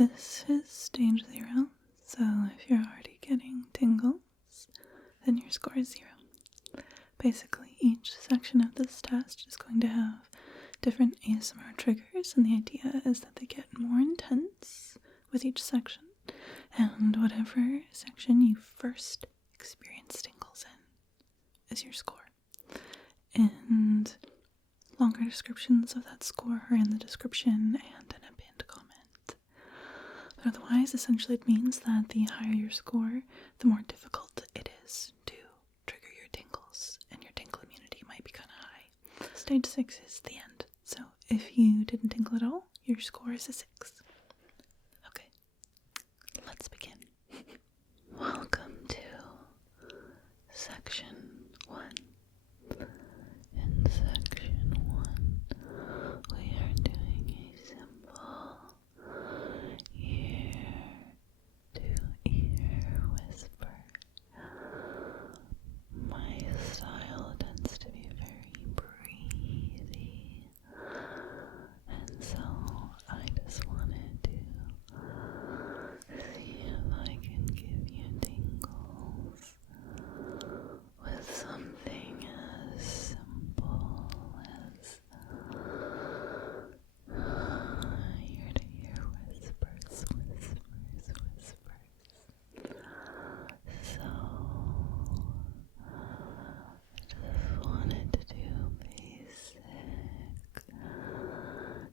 This is stage 0, so if you're already getting tingles, then your score is 0. Basically, each section of this test is going to have different ASMR triggers, and the idea is that they get more intense with each section, and whatever section you first experience tingles in is your score. And longer descriptions of that score are in the description and in a pinned comment. But otherwise, essentially it means that the higher your score, the more difficult it is to trigger your tingles, and your tingle immunity might be kind of high. Stage 6 is the end, so if you didn't tingle at all, your score is a 6. Okay, let's begin. Welcome to Section 1. In Section 1, we are doing a simple ear-to-ear whisper. My style tends to be very breathy, and so I just wanted to see if I can give you tingles with something as simple as ear-to-ear whispers. So, just wanted to do basic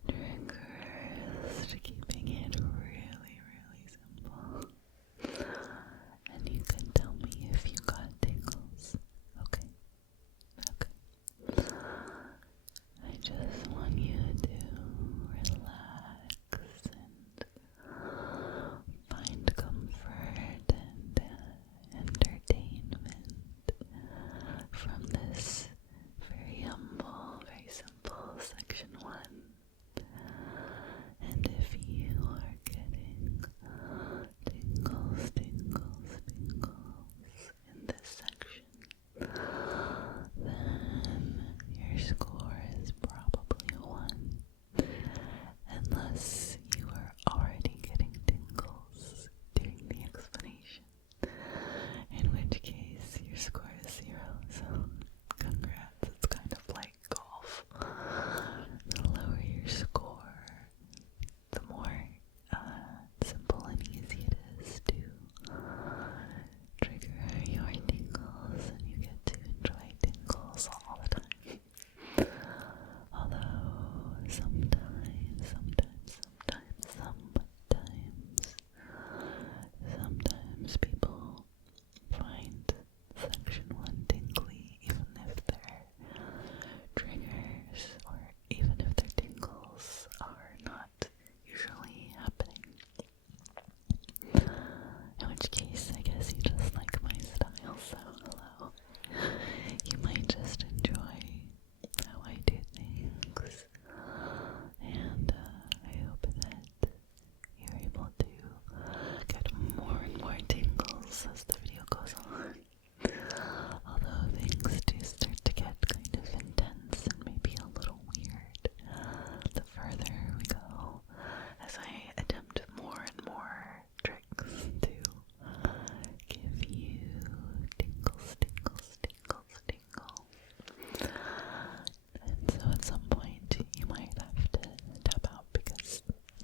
triggers, keeping it really, really simple. And you can tell me if you got tingles. Okay. I just want you to relax and find comfort and entertainment from this very humble, very simple Section 1. And if you are getting tingles in this section, then your score is probably 1, unless you are already getting tingles during the explanation, in which case your score is 0, so congrats, it's kind of like golf. The lower your score, the more simple and easy it is to trigger your tingles, and you get to enjoy tingles all the time. Although sometimes people find Section 1 tingly even if their triggers or even if their tingles are not usually happening. In which case, I guess you just like my style, so hello. You might just enjoy how I do things, and I hope that you're able to get more and more tingles as the video goes on. Although things do start to get kind of intense and maybe a little weird the further we go, as I attempt more and more tricks to give you tingles. And so at some point you might have to tap out because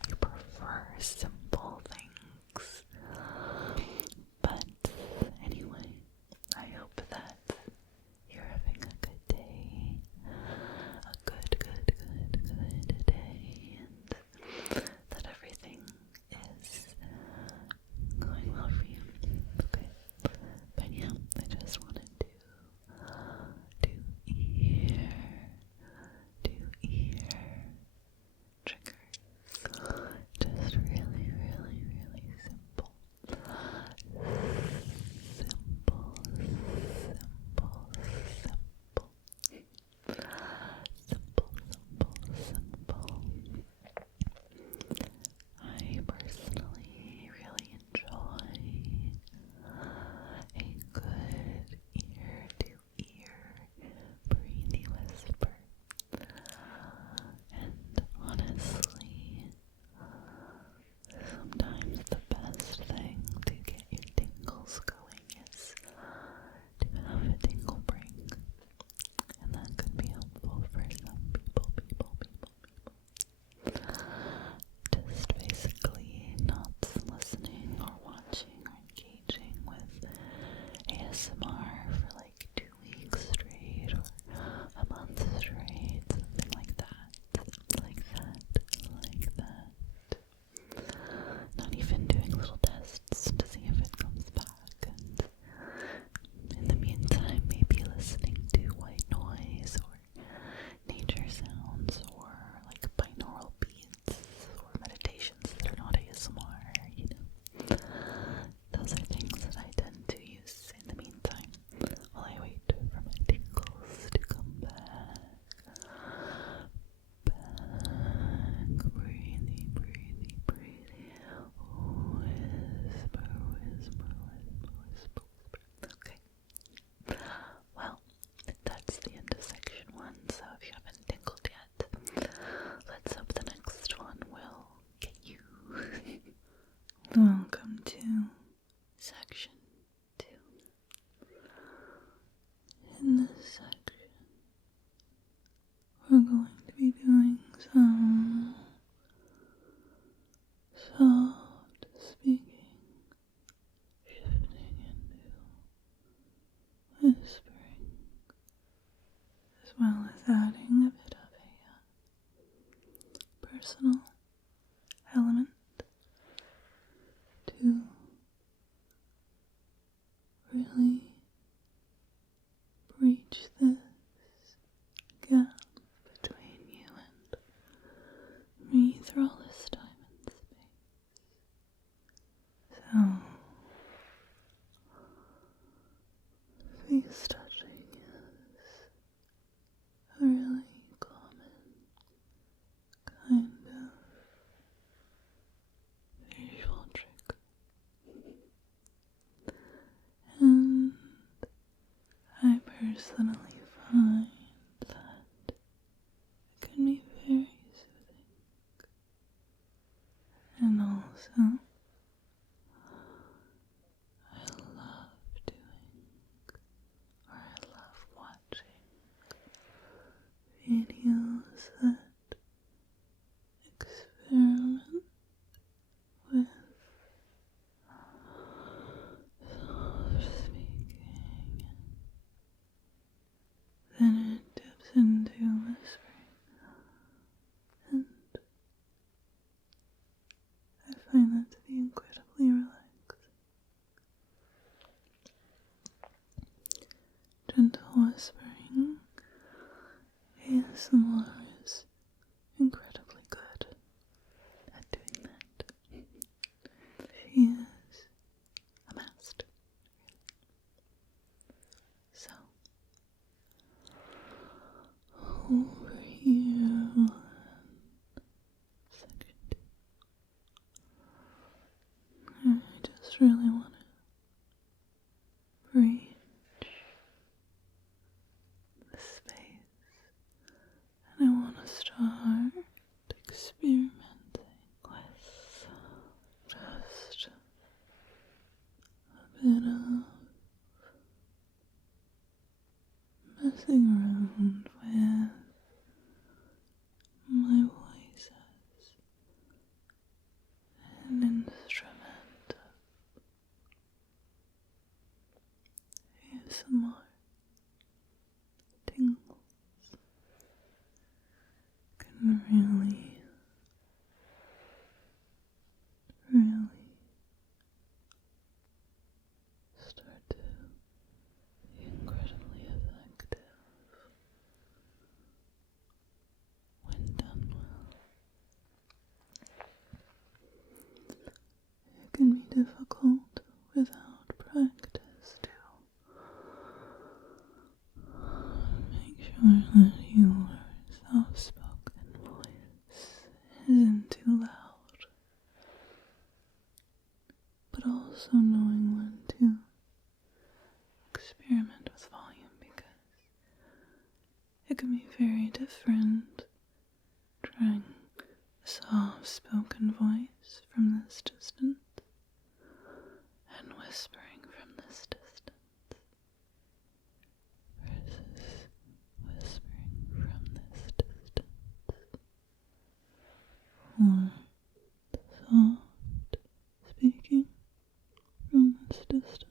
you prefer simple things. But anyway, I hope that you're having a good day, a good day, and that everything is going well for you. Okay, but yeah, I just wanted to ear triggers, just really Welcome to section 2. In this section, we're going to be doing some soft speaking, shifting into whispering, as well as adding a bit of a personal element to really breach this gap between you and me through all this time and space. So, face touching is a really common kind of visual trick. And I personally find that it can be very soothing. And also, I love doing, or I love watching videos that experiment with soft speaking, then it dips into whispering, and I find that to be incredibly relaxing. Gentle whispering ASMR is incredibly good at doing that. She is a master. So, over here on section 2, I just really want to breach the space, and I want to start experimenting with just a bit of messing around with my voice as an instrument of ASMR tingles. Can really start to be incredibly effective when done well. It can be difficult without practice to make sure that your soft-spoken voice isn't too loud, but also knowing when to experiment with volume, because it can be very different trying a soft-spoken voice from this distance and whispering from this distance versus whispering from this distance or soft speaking from this distance.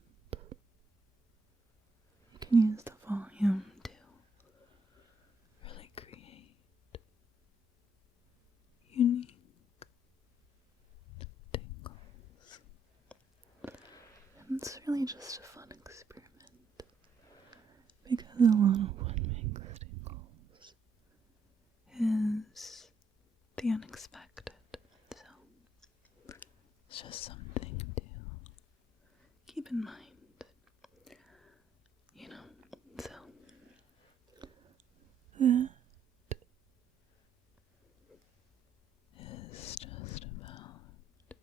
You can use the volume to really create unique tingles. And it's really just a fun experiment, because a lot of what makes tingles is the unexpected. So it's just something to keep in mind. So that is just about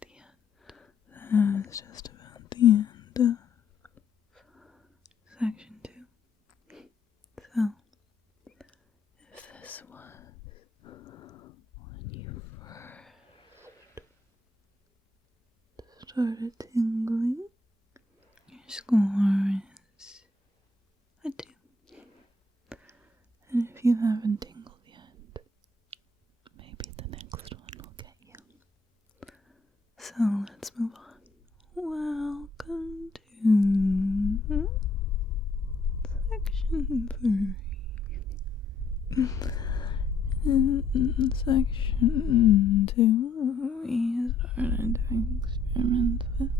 the end. That is just about the end of section 2. So, if this was when you first started tingling. Your score is a 2. And if you haven't tingled yet, maybe the next one will get you. So let's move on. Welcome to section 3. In section 2, we started to experiment with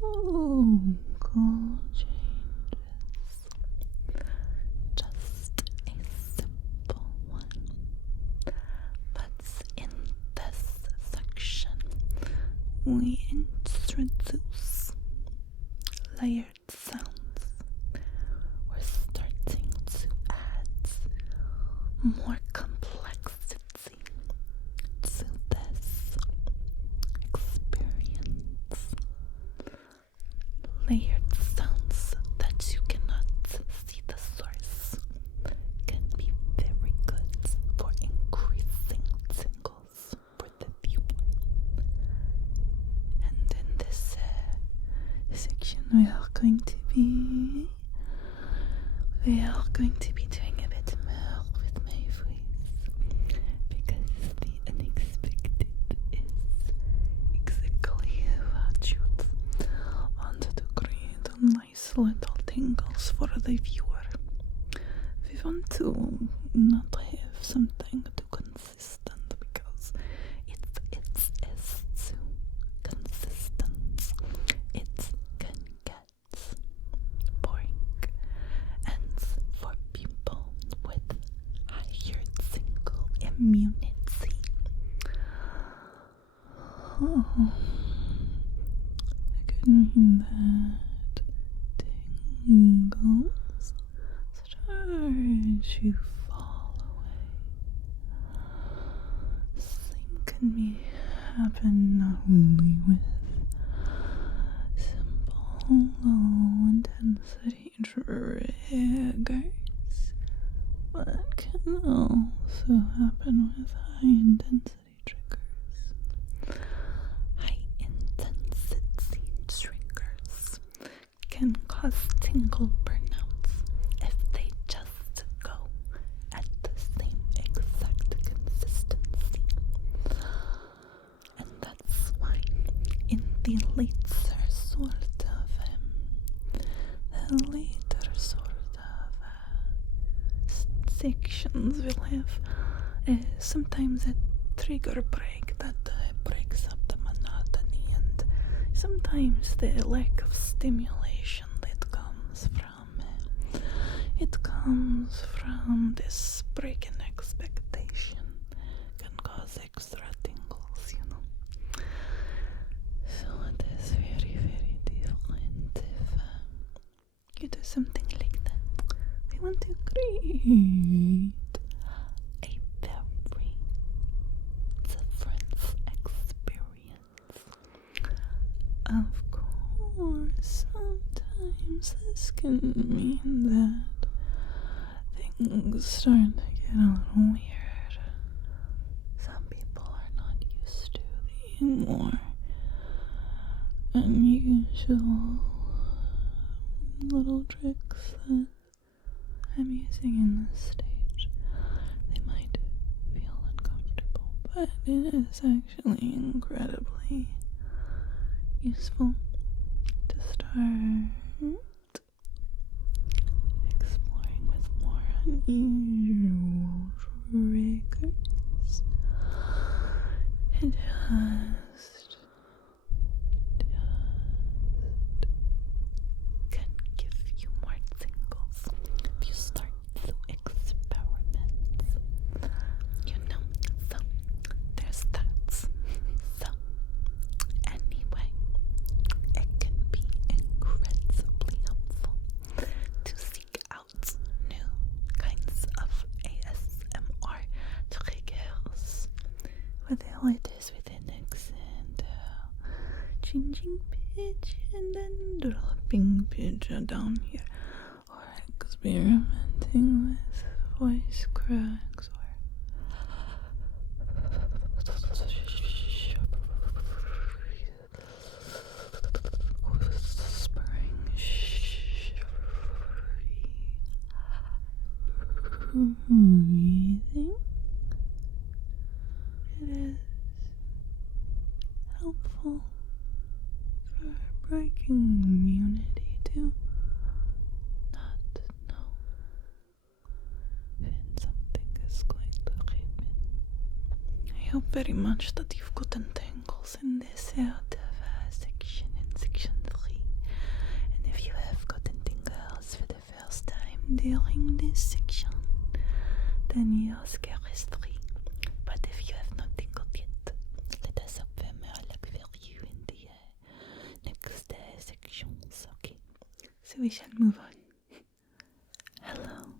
vocal changes. Just a simple one. But in this section, we introduce layered sounds. We're starting to add more complexity to this experience. Layered sounds that you cannot see the source can be very good for increasing tingles for the viewer. And in this section we are going to be doing a bit more with my voice, because the unexpected is exactly what you want to create nice little tingles for the viewer. We want to not have something too consistent, because it is too consistent. It can get boring. And for people with higher tingle immunity, it could mean that tingles start to fall away. Same can happen not only with simple low intensity triggers, but can also happen with high intensity triggers. High intensity triggers can cause tingle burnouts if they just go at the same exact consistency. And that's why in the later sort of sections will have sometimes a trigger break that breaks up the monotony, and sometimes the lack of stimulation that comes from this break in expectation can cause extra tingles, you know. So it is very, very different if you do something like that. We want to create a very different experience. Of course, sometimes this can mean that things start to get a little weird. Some people are not used to the more unusual little tricks that I'm using in this stage. They might feel uncomfortable, but it is actually incredibly useful to start exploring with more unusual triggers. It just can give you more tingles if you start to experiment. You know, so there's that. So anyway, it can be incredibly helpful to seek out new kinds of ASMR triggers, whether it is with an accent, changing pitch and then dropping pitch down here, or experimenting with voice cracks, or breathing. It is helpful for breaking immunity to not know when something is going to happen. I hope very much that you've gotten tingles in this out of section in section 3. And if you have gotten tingles for the first time during this section, then your score is 3. But if you have not tingled yet, let us hope for more luck for you in the next sections. Okay, so we shall move on. Hello.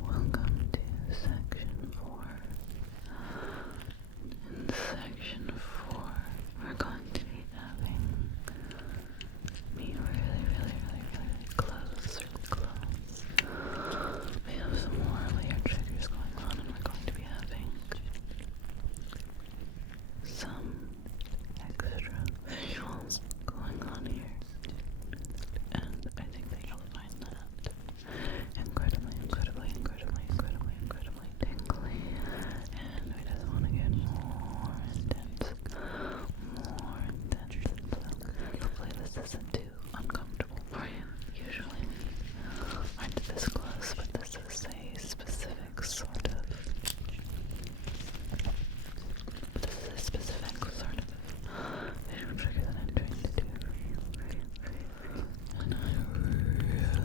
Welcome to section 4. In section 4, we're going to be having me really close, We have some more layer triggers going on, and we're going to be having some extra visuals going on here. And I think that you'll find that incredibly tingly. And we just want to get more intense. So hopefully this isn't too uncomfortable for you. Usually we aren't this close, but this is a specific sort of visual trigger that I'm trying to do. And I really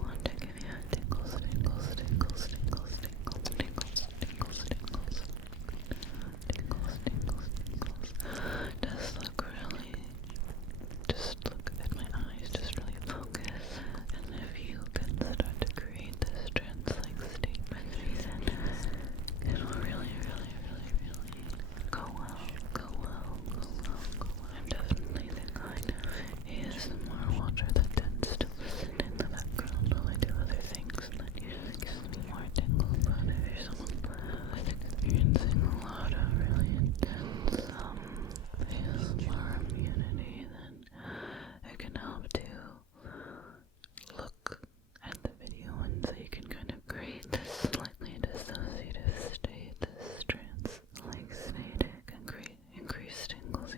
want to give you tingles. Just look at my eyes, just really focus. And if you can start to create this trance-like state with me, then it'll really go well. I'm definitely the kind of ASMR watcher that tends to listen in the background while I do other things, and that usually gives me more tingles. But if you're someone experiencing a lot of really intense ASMR immunity, then it can help to look at the video, and so you can kind of create this slightly dissociative state, this trance-like state. It can create increased tingles.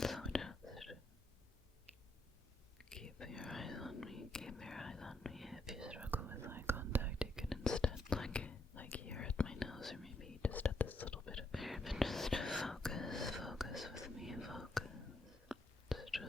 So just keep your eyes on me. If you struggle with eye contact, you can instead like here at my nose, or maybe just at this little bit of hair, but just focus with me, focus. Just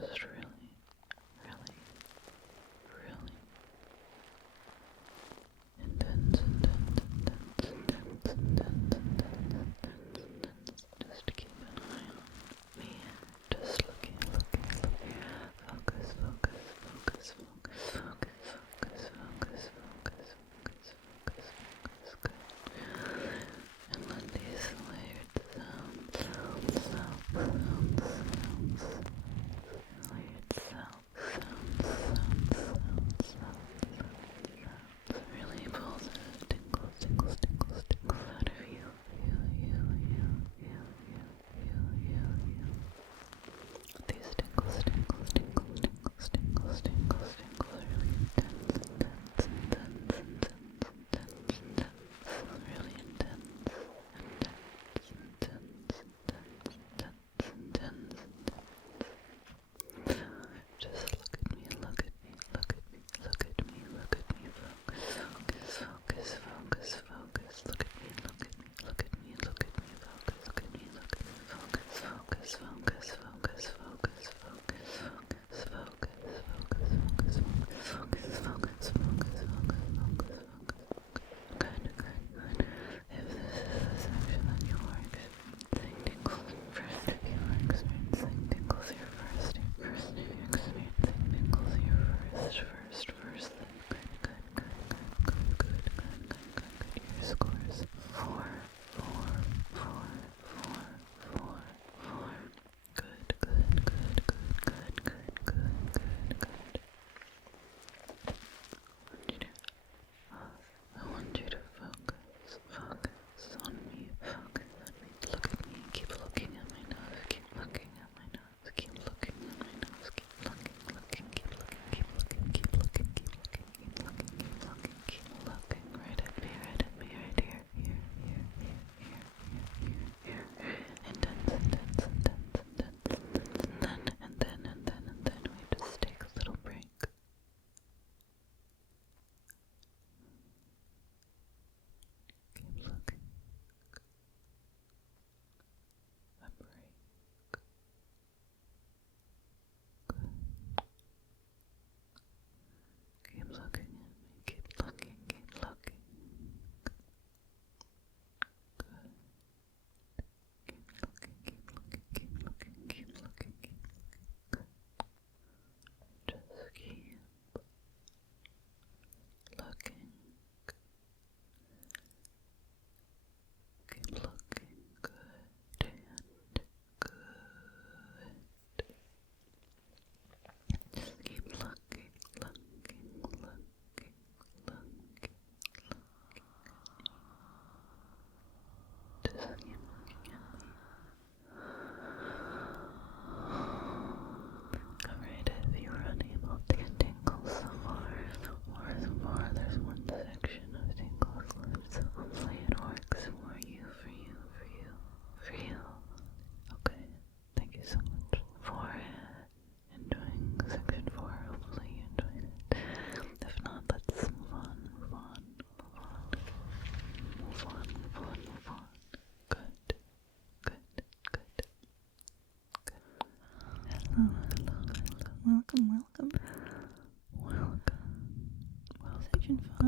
Section 5.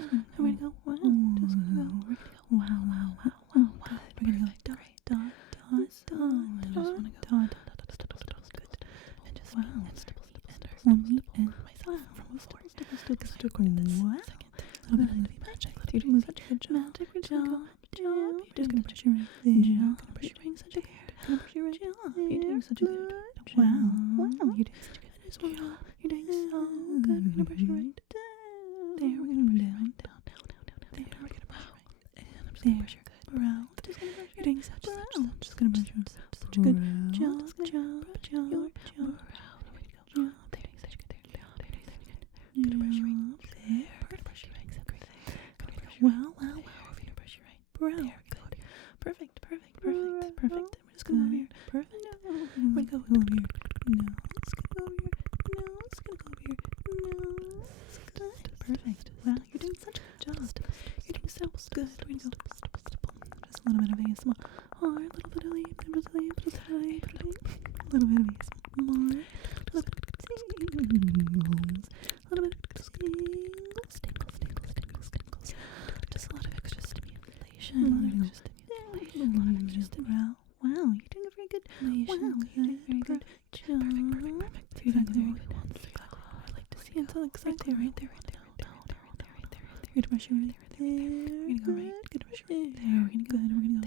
And we're gonna go, wow. Just gonna go, wow. We're gonna go dot. I just wanna go and just wow. And myself from before. Wow. You're doing such a good job. You're just gonna brush your right there. You're doing such a good job. You're doing such a good job. Wow. You're doing such a good job. You're doing so good. We're gonna brush your right there. We're gonna brush down. There. We're gonna brush right. And I'm just gonna brush your good brow. You're doing such just gonna brush your such a good job. Your brow. There. There. You're gonna brush your right there. We're gonna brush your right there. Wow. Over here, brush your right brow. There, good. Perfect. We're just gonna go over here. Perfect. We're gonna go over here. No. Let's go over here. No. Let's go over here. No. Good. Perfect. Wow, you're doing such a good job. You're doing so good. We're gonna go just a little bit of ASMR. A little bit of sleep. A little bit of ASMR. A little bit of tingles. A little bit of tingles. Just a lot of extra stimulation. Wow, you're doing a very good. Wow, you're doing a very good job. Perfect. You're doing very good. That's exactly what I like to see. It's all exactly right there. You're gonna brush your right there. We're gonna go right. We're gonna brush your right there. We're gonna go. We're gonna go.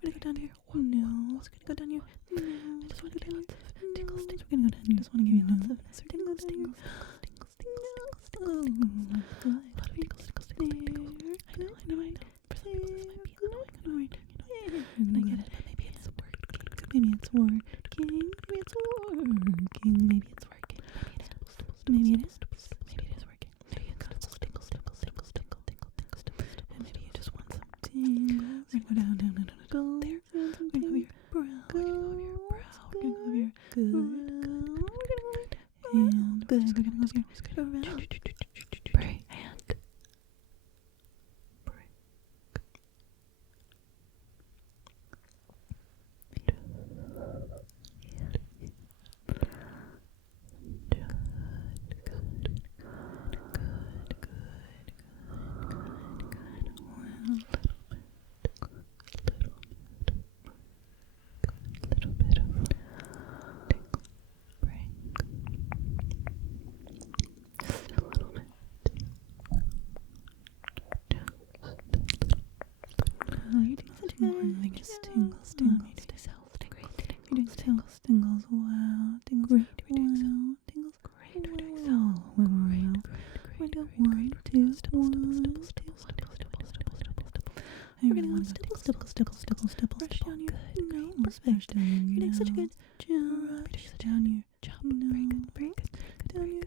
We're gonna go down here. No. We're gonna go down here. No. I just want to go down here. Tingles. We're gonna go down here. I just want to give you lots of tingles. Good. I know. For some people this might be annoying. I get it, but maybe it's working. Maybe it's working. Maybe it is working. Maybe you got some tingles. And maybe you just want some tingles. We're gonna go down. There. We're gonna go over your brow. We're gonna go over your good. And good. We're gonna go over your brow. Break and break. Tingles. You're doing tingles. Wow. Tingles. Great. We're doing tingles. Great. We're doing so great. We're doing 1, 2, 1, 2. We're gonna go stipple. Brush down your nose. You're doing such a good job. Brush down your break. Down your.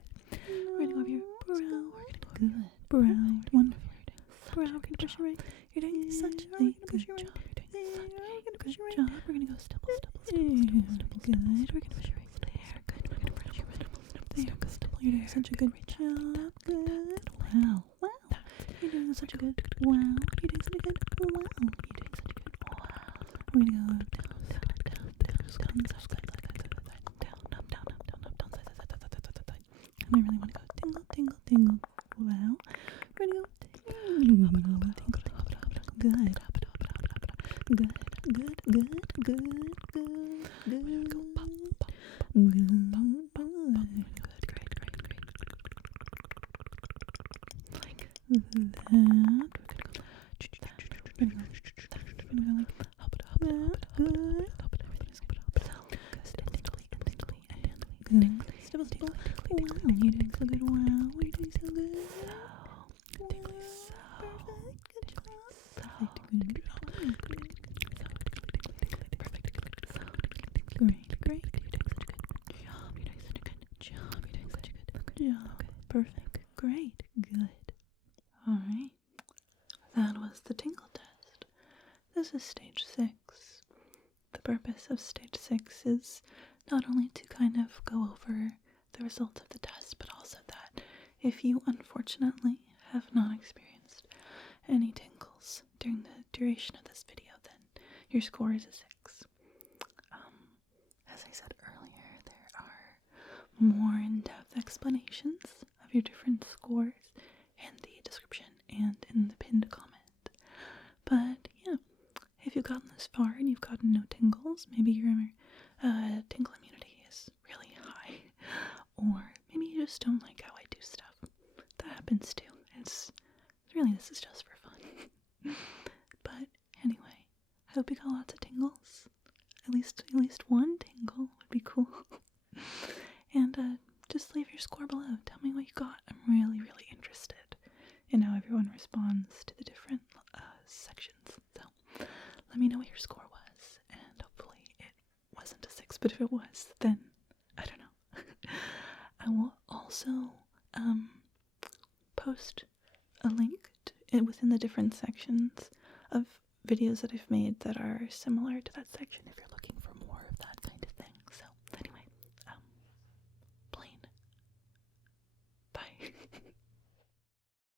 We're gonna go over your brow. We're gonna go good brow. Wonderful. Brow. We're gonna brush your right. You're doing such a good job. Good job. We're gonna go stipple. Good. We're gonna brush your right there. Good. We're gonna brush your right there. You're doing such a good job. Good. Wow. You're doing such a good. Wow. You're doing such a good. Wow. We're gonna go down. And I really want to go tingle. Wow. We're gonna go tingle. Good. Perfect. Great. Good. Alright. That was the tingle test. This is stage 6. The purpose of stage 6 is not only to kind of go over the result of the test, but also that if you unfortunately have not experienced any tingles during the duration of this video, then your score is a 6. more in-depth explanations of your different scores in the description and in the pinned comment. But yeah, if you've gotten this far and you've gotten no tingles, maybe your tingle immunity is really high, or maybe you just don't like how I do stuff. That happens too. It's really, this is just for fun. But anyway, I hope you got lots of tingles. At least one tingle would be cool. And just leave your score below. Tell me what you got. I'm really, really interested in how everyone responds to the different sections. So let me know what your score was, and hopefully it wasn't a 6, but if it was, then I don't know. I will also post a link within the different sections of videos that I've made that are similar to that section if you're looking for